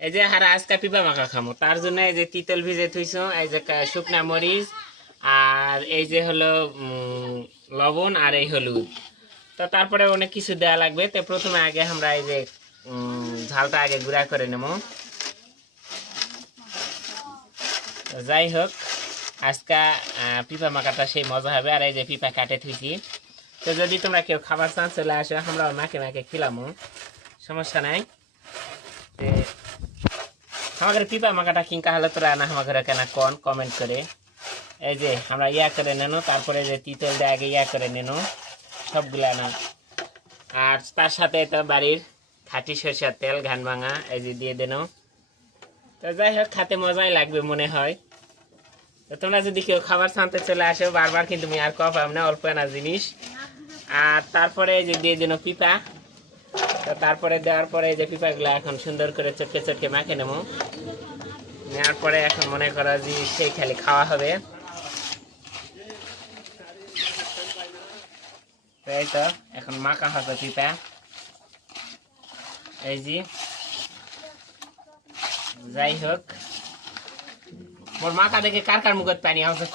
এই যে হারা আজকে পিপা মাখা খামো। তার জন্য এই যে তিতল ভিজে থুইছো, এই যে শুকনা মরিচ, আর এই যে হলো লবণ আর এই হলুদ। তো তারপরে অনেক কিছু দেওয়া লাগবে। তো প্রথমে আগে আমরা এই যে ঝালটা আগে গুঁড়া করে নেব যাই হোক, আজকে পিপা মাখাটা সেই মজা হবে। আর এই যে পিপা কাটে থুইছি। তো যদি তোমরা কেউ খাবার চান, চলে আসো। আমরা মাকে মাকে খিলামো। সমস্যা নাই। আমাদের পিপা মাখাটা কিংকা হলে তোরা না ঘরে কেনা কন? কমেন্ট করে। এই যে, আমরা ইয়া করে নেনো, তারপরে যে তিতল দিয়ে, আগে ইয়া করে নেনো। সবগুলা না আর তার সাথে তো বাড়ির খাঁটি সরষের তেল, ঘান ভাঙা, এই যে দিয়ে দেনো। তো যাই হোক, খাতে মজাই লাগবে মনে হয়। তো তোমরা যদি কেউ খাবার ছানতে চলে আসো, বারবার কিন্তু আমি আর পাব না, অল্প না জিনিস। আর তারপরে এই যে দিয়ে দিন পিপা। তারপরে দেওয়ার পরে যে পিপাগুলো এখন সুন্দর করে চটকে চটকে মাখে নেব। নেওয়ার পরে এখন মনে করো যে সেই খালি খাওয়া হবে। এই তো, এখন মাখা হবে পিপা। এই যে, যাই হোক। মোর মাখা দেখে কার কার মুখত পানি আসছে